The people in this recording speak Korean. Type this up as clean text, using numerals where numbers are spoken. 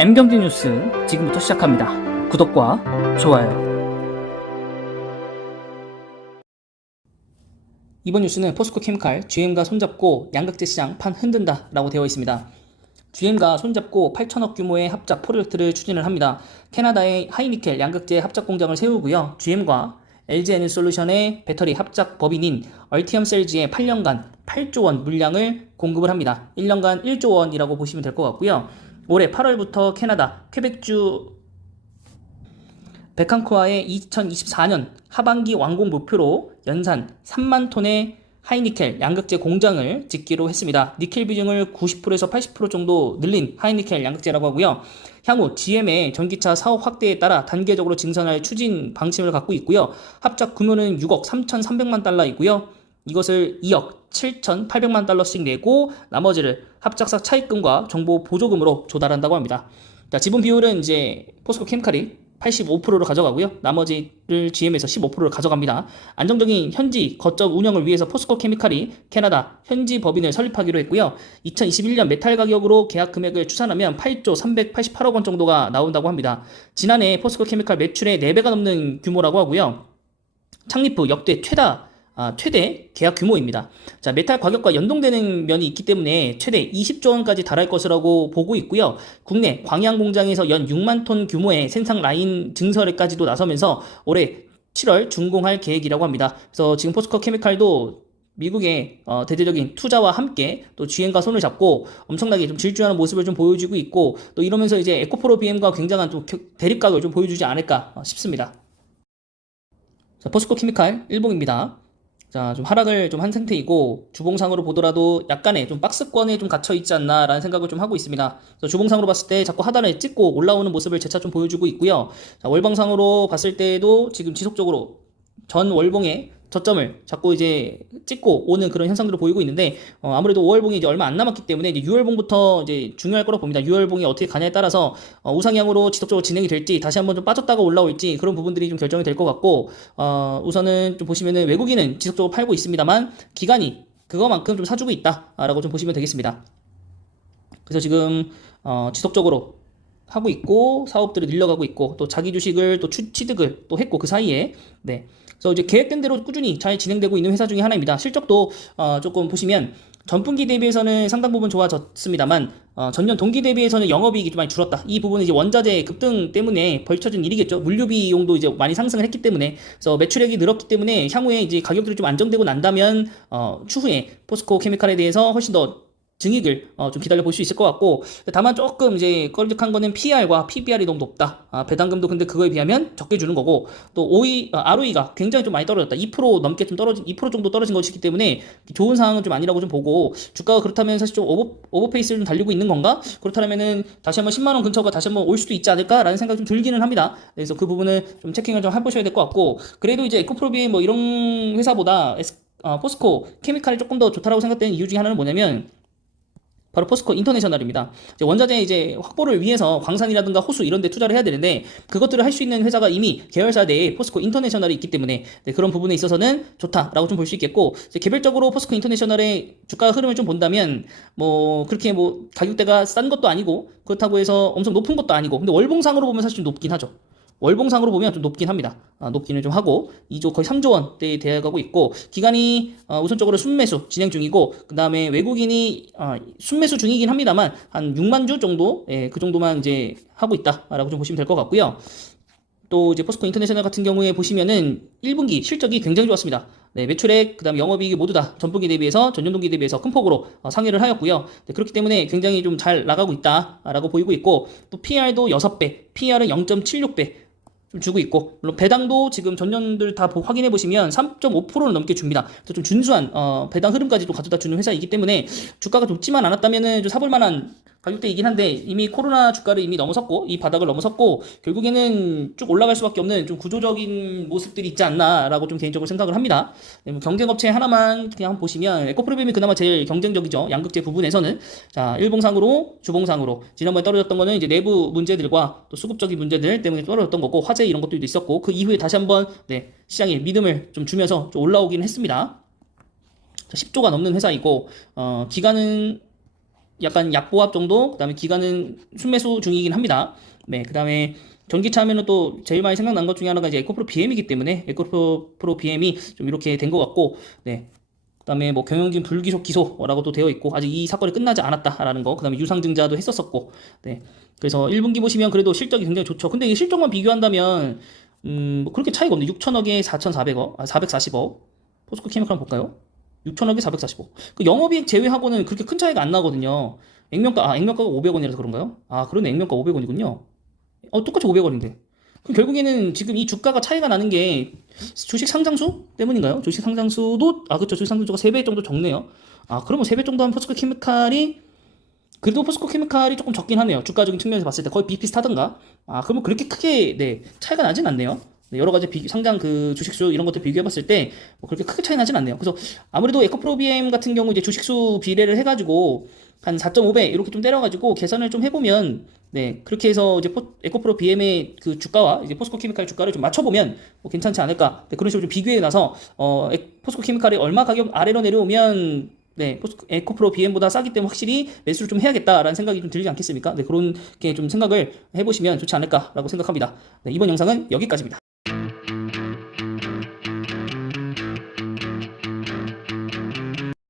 M경제 뉴스 지금부터 시작합니다. 구독과 좋아요. 이번 뉴스는 포스코케미칼 GM과 손잡고 양극재 시장 판 흔든다 라고 되어 있습니다. GM과 손잡고 8천억 규모의 합작 프로젝트를 추진을 합니다. 캐나다의 하이니켈 양극재 합작 공장을 세우고요. GM과 LG에너솔루션의 배터리 합작 법인인 얼티엄셀즈에 8년간 8조 원 물량을 공급을 합니다. 1년간 1조 원이라고 보시면 될 것 같고요. 올해 8월부터 캐나다 퀘벡주 베칸쿠아의 2024년 하반기 완공 목표로 연산 3만 톤의 하이니켈 양극재 공장을 짓기로 했습니다. 니켈 비중을 90%에서 80% 정도 늘린 하이니켈 양극재라고 하고요. 향후 GM의 전기차 사업 확대에 따라 단계적으로 증산할 추진 방침을 갖고 있고요. 합작 규모는 6억 3,300만 달러이고요. 이것을 2억 7,800만 달러씩 내고 나머지를 합작사 차입금과 정보 보조금으로 조달한다고 합니다. 자, 지분 비율은 이제 포스코 케미칼이 85%를 가져가고요. 나머지를 GM에서 15%를 가져갑니다. 안정적인 현지 거점 운영을 위해서 포스코 케미칼이 캐나다 현지 법인을 설립하기로 했고요. 2021년 메탈 가격으로 계약 금액을 추산하면 8조 388억 원 정도가 나온다고 합니다. 지난해 포스코 케미칼 매출의 4배가 넘는 규모라고 하고요. 창립 후 역대 최대 계약 규모입니다. 자, 메탈 가격과 연동되는 면이 있기 때문에 최대 20조 원까지 달할 것이라고 보고 있고요. 국내 광양 공장에서 연 6만 톤 규모의 생산 라인 증설에까지도 나서면서 올해 7월 준공할 계획이라고 합니다. 그래서 지금 포스코 케미칼도 미국의 대대적인 투자와 함께 또 GM과 손을 잡고 엄청나게 좀 질주하는 모습을 좀 보여주고 있고, 또 이러면서 이제 에코프로 BM과 굉장한 또 대립각을 좀 보여주지 않을까 싶습니다. 자, 포스코 케미칼 일봉입니다. 자, 좀 하락을 좀 한 상태이고, 주봉상으로 보더라도 약간의 좀 박스권에 좀 갇혀 있지 않나라는 생각을 좀 하고 있습니다. 그래서 주봉상으로 봤을 때 자꾸 하단을 찍고 올라오는 모습을 재차 좀 보여주고 있고요. 자, 월봉상으로 봤을 때도 지금 지속적으로 전 월봉의 저점을 자꾸 이제 찍고 오는 그런 현상들을 보이고 있는데, 아무래도 5월봉이 이제 얼마 안 남았기 때문에 이제 6월봉부터 이제 중요할 거라고 봅니다. 6월봉이 어떻게 가냐에 따라서 우상향으로 지속적으로 진행이 될지, 다시 한번 좀 빠졌다가 올라올지, 그런 부분들이 좀 결정이 될 것 같고, 우선은 좀 보시면은 외국인은 지속적으로 팔고 있습니다만 기관이 그거만큼 좀 사주고 있다라고 좀 보시면 되겠습니다. 그래서 지금 지속적으로 하고 있고, 사업들을 늘려가고 있고, 또 자기 주식을 또 취득을 또 했고, 그 사이에, 네. 그래서 이제 계획된 대로 꾸준히 잘 진행되고 있는 회사 중에 하나입니다. 실적도 조금 보시면 전분기 대비해서는 상당 부분 좋아졌습니다만, 전년 동기 대비해서는 영업이익이 좀 많이 줄었다. 이 부분은 이제 원자재 급등 때문에 벌쳐진 일이겠죠. 물류 비용도 이제 많이 상승을 했기 때문에, 그래서 매출액이 늘었기 때문에 향후에 이제 가격들이 좀 안정되고 난다면, 추후에 포스코 케미칼에 대해서 훨씬 더 증익을 좀 기다려 볼 수 있을 것 같고, 다만 조금 이제 꺼림직한 거는 PR과 PBR이 너무 높다. 배당금도 근데 그거에 비하면 적게 주는 거고, 또 ROE가 굉장히 좀 많이 떨어졌다. 2% 넘게 좀 떨어진, 2% 정도 떨어진 것이기 때문에 좋은 상황은 좀 아니라고 좀 보고, 주가가 그렇다면 사실 좀 오버페이스를 좀 달리고 있는 건가? 그렇다면은 다시 한번 10만 원 근처가 다시 한번 올 수도 있지 않을까라는 생각이 좀 들기는 합니다. 그래서 그 부분을 좀 체킹을 좀 해보셔야 될 것 같고, 그래도 이제 에코프로비 뭐 이런 회사보다 포스코 케미칼이 조금 더 좋다라고 생각되는 이유 중에 하나는 뭐냐면, 바로 포스코 인터내셔널입니다. 원자재 이제 확보를 위해서 광산이라든가 호수 이런 데 투자를 해야 되는데, 그것들을 할 수 있는 회사가 이미 계열사 내에 포스코 인터내셔널이 있기 때문에, 네, 그런 부분에 있어서는 좋다라고 좀 볼 수 있겠고, 개별적으로 포스코 인터내셔널의 주가 흐름을 좀 본다면 뭐 그렇게 뭐 가격대가 싼 것도 아니고 그렇다고 해서 엄청 높은 것도 아니고, 근데 월봉상으로 보면 사실 좀 높긴 하죠. 월봉상으로 보면 좀 높긴 합니다. 높기는 좀 하고 2조 거의 3조 원대에 대해가고 있고, 기간이 우선적으로 순매수 진행 중이고, 그 다음에 외국인이 순매수 중이긴 합니다만 한 6만 주 정도, 예, 그 정도만 이제 하고 있다라고 좀 보시면 될 것 같고요. 또 이제 포스코 인터내셔널 같은 경우에 보시면은 1분기 실적이 굉장히 좋았습니다. 네, 매출액, 그 다음 영업이익이 모두 다 전분기 대비해서 전년동기 대비해서 큰 폭으로 상회를 하였고요. 네, 그렇기 때문에 굉장히 좀 잘 나가고 있다라고 보이고 있고, 또 PR도 6배, PR은 0.76배 좀 주고 있고, 물론 배당도 지금 전년들 다 확인해 보시면 3.5%는 넘게 줍니다. 그래서 좀 준수한 배당 흐름까지도 가져다 주는 회사이기 때문에 주가가 좋지만 않았다면은 좀 사볼 만한 가격대이긴 한데, 이미 코로나 주가를 이미 넘어섰고 이 바닥을 넘어섰고 결국에는 쭉 올라갈 수밖에 없는 좀 구조적인 모습들이 있지 않나라고 좀 개인적으로 생각을 합니다. 네, 뭐 경쟁업체 하나만 그냥 한번 보시면 에코프로빔이 그나마 제일 경쟁적이죠. 양극재 부분에서는. 자, 일봉상으로 주봉상으로 지난번에 떨어졌던 거는 이제 내부 문제들과 또 수급적인 문제들 때문에 떨어졌던 거고, 화재 이런 것들도 있었고, 그 이후에 다시 한번 네, 시장에 믿음을 좀 주면서 좀 올라오긴 했습니다. 10조가 넘는 회사이고, 기간은 약간 약보합 정도, 그 다음에 기간은 순매수 중이긴 합니다. 네, 그 다음에 전기차 하면은 또 제일 많이 생각난 것 중에 하나가 이제 에코프로 BM이기 때문에 에코프로 BM이 좀 이렇게 된 것 같고, 네. 그다음에 뭐 경영진 불기소 기소라고 또 되어 있고 아직 이 사건이 끝나지 않았다라는 거. 그다음에 유상증자도 했었었고. 네. 그래서 1분기 보시면 그래도 실적이 굉장히 좋죠. 근데 이 실적만 비교한다면 뭐 그렇게 차이가 없네. 6천억에 4,400억, 440억. 포스코 케미칼 한번 볼까요? 6천억에 440억. 그 영업이익 제외하고는 그렇게 큰 차이가 안 나거든요. 액면가가 500원이라서 그런가요? 그러네. 액면가 500원이군요. 똑같이 500원인데. 그럼 결국에는 지금 이 주가가 차이가 나는 게 주식 상장수 때문인가요? 주식 상장수도, 그쵸. 주식 상장수가 3배 정도 적네요. 그러면 3배 정도 하면 포스코 케미칼이, 그래도 포스코 케미칼이 조금 적긴 하네요. 주가적인 측면에서 봤을 때 거의 비슷비슷하던가. 그러면 그렇게 크게, 네, 차이가 나진 않네요. 네, 여러 가지 상장 그 주식수 이런 것들 비교해봤을 때 뭐 그렇게 크게 차이 나진 않네요. 그래서 아무래도 에코프로비엠 같은 경우 이제 주식수 비례를 해가지고 한 4.5배 이렇게 좀 때려가지고 계산을 좀 해보면, 네, 그렇게 해서 이제 에코프로 BM의 그 주가와 이제 포스코 케미칼 주가를 좀 맞춰보면 뭐 괜찮지 않을까. 네, 그런 식으로 좀 비교해 놔서 포스코 케미칼이 얼마 가격 아래로 내려오면, 네, 에코프로 BM보다 싸기 때문에 확실히 매수를 좀 해야겠다라는 생각이 좀 들지 않겠습니까? 네, 그런 게 좀 생각을 해보시면 좋지 않을까라고 생각합니다. 네, 이번 영상은 여기까지입니다.